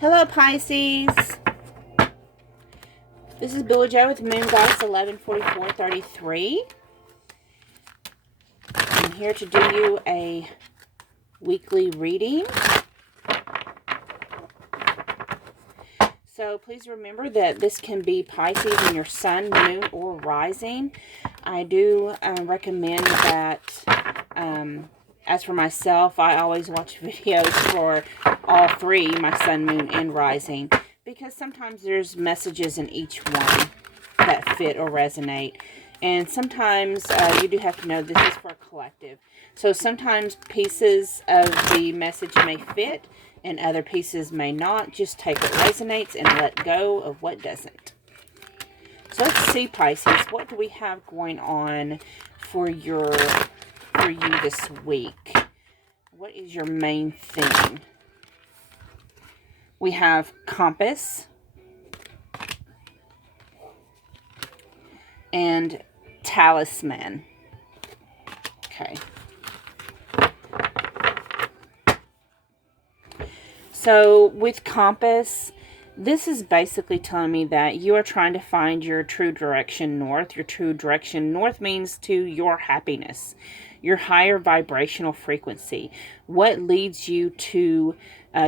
Hello, Pisces. This is Billie Joe with Moon Goddess 114433. I'm here to do you a weekly reading. So please remember that this can be Pisces in your sun, moon, or rising. I do recommend that, as for myself, I always watch videos for all three, my sun, moon, and rising, because sometimes there's messages in each one that fit or resonate. And sometimes you do have to know this is for a collective. So sometimes pieces of the message may fit and other pieces may not. Just take what resonates and let go of what doesn't. So let's see, Pisces, what do we have going on for you this week? What is your main theme? We have compass and talisman. Okay. So with compass, this is basically telling me that you are trying to find your true direction north. Your true direction north means to your happiness, your higher vibrational frequency, what leads you to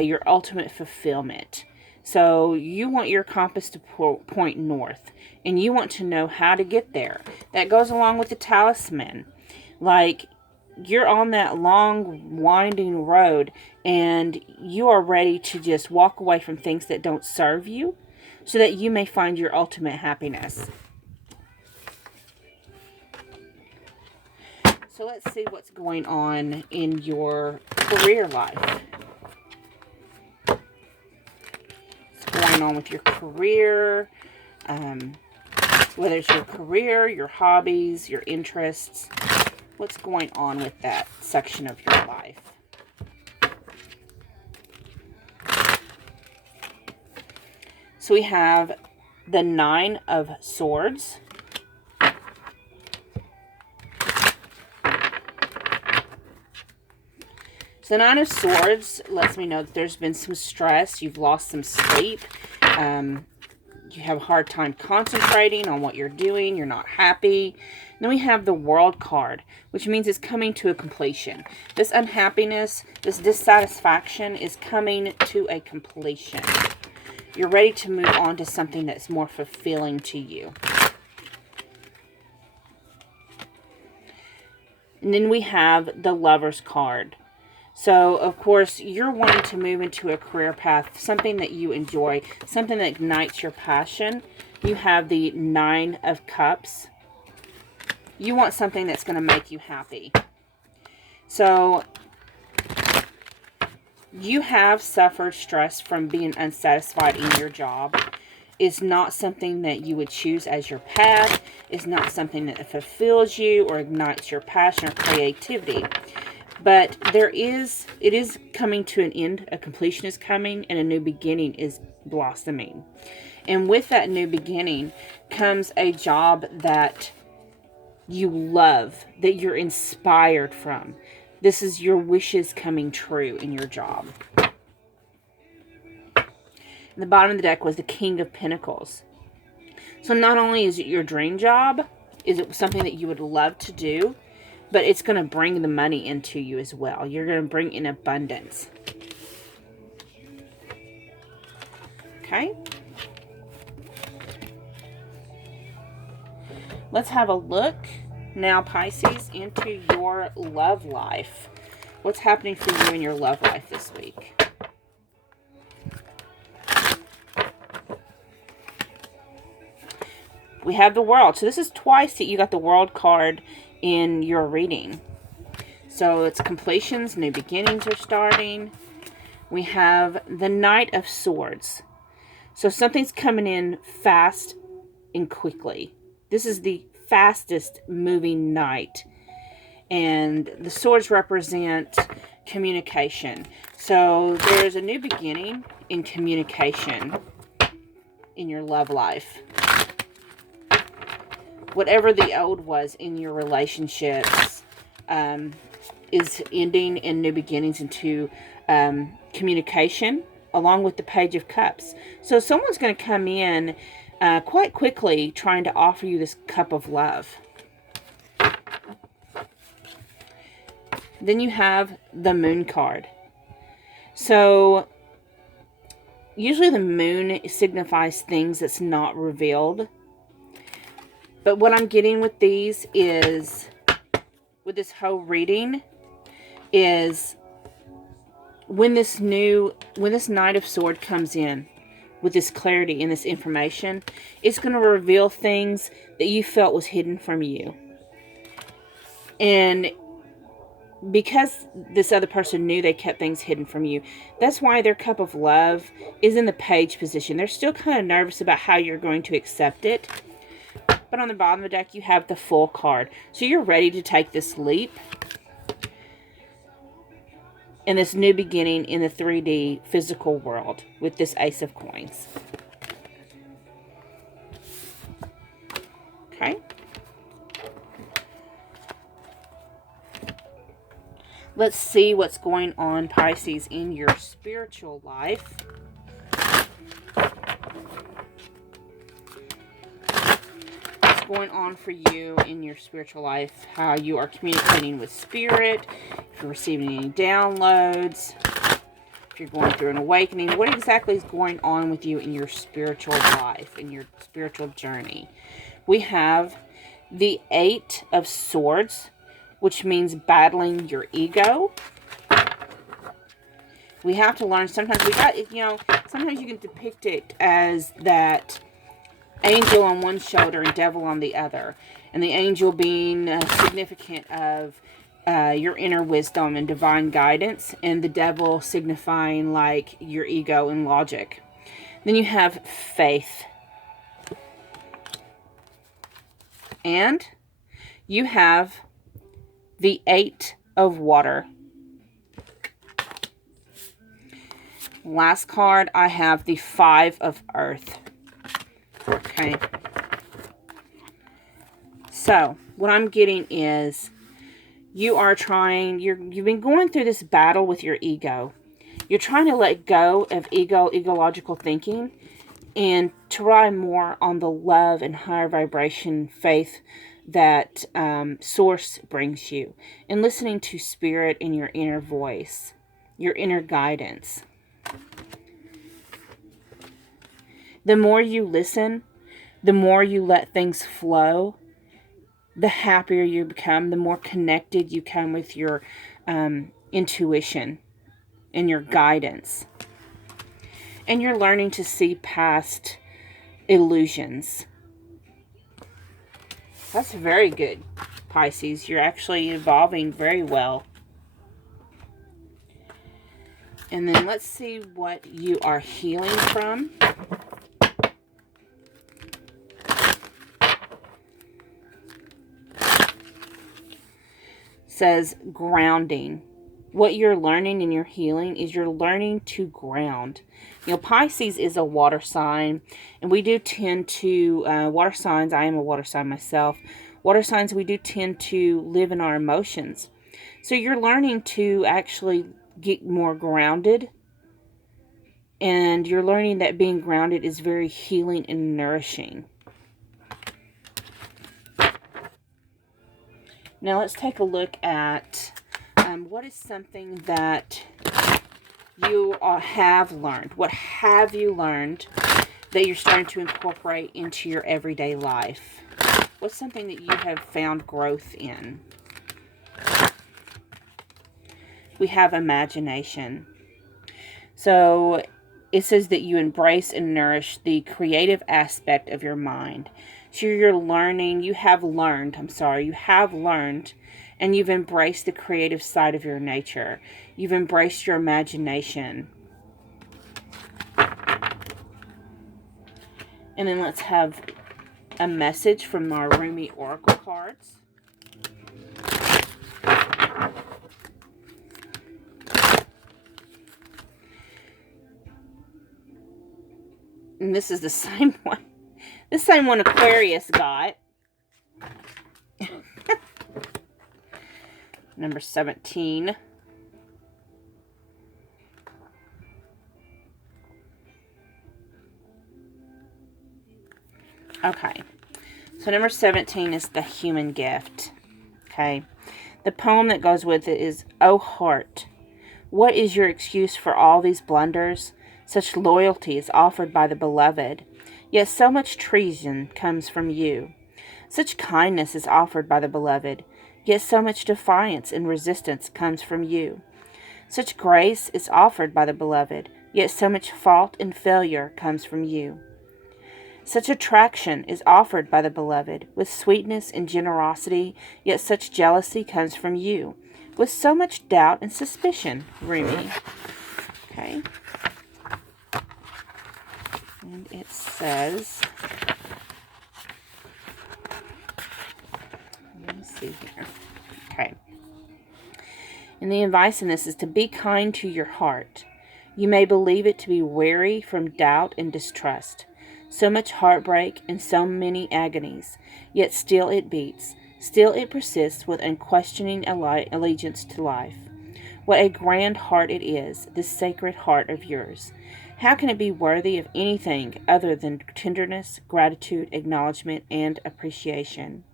your ultimate fulfillment. So you want your compass to point north, and you want to know how to get there. That goes along with the talisman. Like, you're on that long, winding road, and you are ready to just walk away from things that don't serve you so that you may find your ultimate happiness. So let's see what's going on in your career life. What's going on with your career, whether it's your career, your hobbies, your interests. What's going on with that section of your life? So we have the Nine of Swords. So the Nine of Swords lets me know that there's been some stress. You've lost some sleep. You have a hard time concentrating on what you're doing. You're not happy. Then we have the World card, which means it's coming to a completion. This unhappiness, this dissatisfaction is coming to a completion. You're ready to move on to something that's more fulfilling to you. And then we have the Lovers card. So, of course, you're wanting to move into a career path, something that you enjoy, something that ignites your passion. You have the Nine of Cups. You want something that's going to make you happy. So, you have suffered stress from being unsatisfied in your job. It's not something that you would choose as your path. It's not something that fulfills you or ignites your passion or creativity. But it is coming to an end. A completion is coming and a new beginning is blossoming. And with that new beginning comes a job that you love, that you're inspired from. This is your wishes coming true in your job. And the bottom of the deck was the King of Pentacles. So not only is it your dream job, is it something that you would love to do, but it's going to bring the money into you as well. You're going to bring in abundance. Okay. Let's have a look now, Pisces, into your love life. What's happening for you in your love life this week? We have the World. So this is twice that you got the World card in your reading. So it's completions, new beginnings are starting. We have the Knight of Swords. So something's coming in fast and quickly. This is the fastest moving knight. And the swords represent communication. So there's a new beginning in communication in your love life. Whatever the old was in your relationships is ending in new beginnings into communication along with the Page of Cups. So someone's going to come in quite quickly trying to offer you this cup of love. Then you have the Moon card. So usually the moon signifies things that's not revealed. But what I'm getting with these is, with this whole reading, is when this Knight of Swords comes in with this clarity and this information, it's going to reveal things that you felt was hidden from you. And because this other person knew they kept things hidden from you, that's why their cup of love is in the Page position. They're still kind of nervous about how you're going to accept it. But on the bottom of the deck, you have the Fool card. So you're ready to take this leap in this new beginning in the 3D physical world with this Ace of Coins. Okay. Let's see what's going on, Pisces, in your spiritual life. What's going on for you in your spiritual life? How you are communicating with Spirit, if you're receiving any downloads, if you're going through an awakening. What exactly is going on with you in your spiritual life, in your spiritual journey? We have the Eight of Swords, which means battling your ego. We have to learn, sometimes sometimes you can depict it as that angel on one shoulder and devil on the other. And the angel being significant of your inner wisdom and divine guidance, and the devil signifying like your ego and logic. Then you have faith. And you have the Eight of Water. Last card, I have the Five of Earth. Okay. So, what I'm getting is, you've been going through this battle with your ego. You're trying to let go of egological thinking, and to rely more on the love and higher vibration faith that Source brings you, and listening to Spirit in your inner voice, your inner guidance. The more you listen, the more you let things flow, the happier you become, the more connected you come with your intuition and your guidance. And you're learning to see past illusions. That's very good, Pisces. You're actually evolving very well. And then let's see what you are healing from. Says grounding. What you're learning in your healing is you're learning to ground. You know, Pisces is a water sign, and we do tend to, water signs, I am a water sign myself, water signs, we do tend to live in our emotions. So you're learning to actually get more grounded, and you're learning that being grounded is very healing and nourishing. Now let's take a look at what is something that you have learned. What have you learned that you're starting to incorporate into your everyday life? What's something that you have found growth in? We have imagination. So it says that you embrace and nourish the creative aspect of your mind. So you're learning, you have learned, and you've embraced the creative side of your nature. You've embraced your imagination. And then let's have a message from our Rumi Oracle cards. And this is the same one. The same one Aquarius got. Number 17. Okay. So number 17 is the human gift. Okay. The poem that goes with it is, "O heart, what is your excuse for all these blunders? Such loyalty is offered by the beloved, yet so much treason comes from you. Such kindness is offered by the beloved, yet so much defiance and resistance comes from you. Such grace is offered by the beloved, yet so much fault and failure comes from you. Such attraction is offered by the beloved, with sweetness and generosity, yet such jealousy comes from you, with so much doubt and suspicion." Rumi. Okay. And it says, let me see here. Okay. And the advice in this is to be kind to your heart. You may believe it to be wary from doubt and distrust. So much heartbreak and so many agonies, yet still it beats. Still it persists with unquestioning allegiance to life. What a grand heart it is, this sacred heart of yours. How can it be worthy of anything other than tenderness, gratitude, acknowledgement, and appreciation?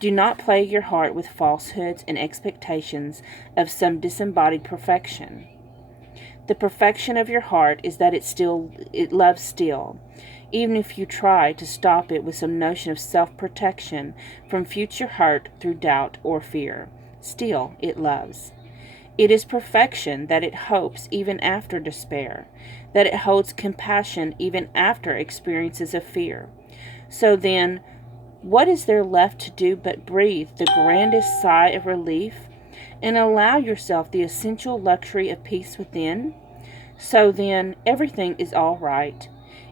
Do not plague your heart with falsehoods and expectations of some disembodied perfection. The perfection of your heart is that it loves still, even if you try to stop it with some notion of self-protection from future hurt through doubt or fear. Still, it loves. It is perfection that it hopes even after despair, that it holds compassion even after experiences of fear. So then, what is there left to do but breathe the grandest sigh of relief and allow yourself the essential luxury of peace within? So then, everything is all right.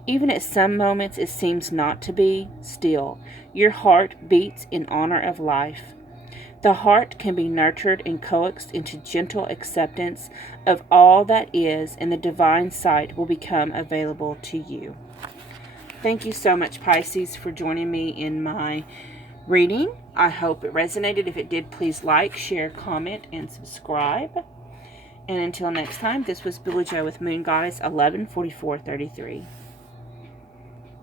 Even at some moments it seems not to be, still, your heart beats in honor of life. The heart can be nurtured and coaxed into gentle acceptance of all that is, and the divine sight will become available to you." Thank you so much, Pisces, for joining me in my reading. I hope it resonated. If it did, please like, share, comment, and subscribe. And until next time, this was Billie Joe with Moon Goddess 114433.